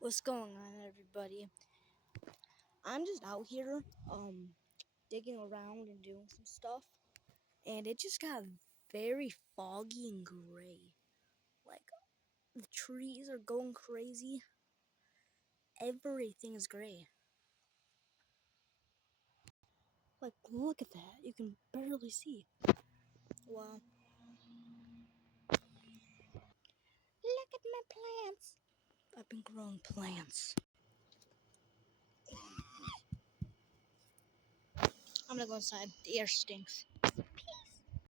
What's going on, everybody? I'm just out here, digging around and doing some stuff, and it just got very foggy and gray. Like, the trees are going crazy. Everything is gray. Like, look at that. You can barely see. Wow. Look at my plants. I've been growing plants. I'm gonna go inside. The air stinks.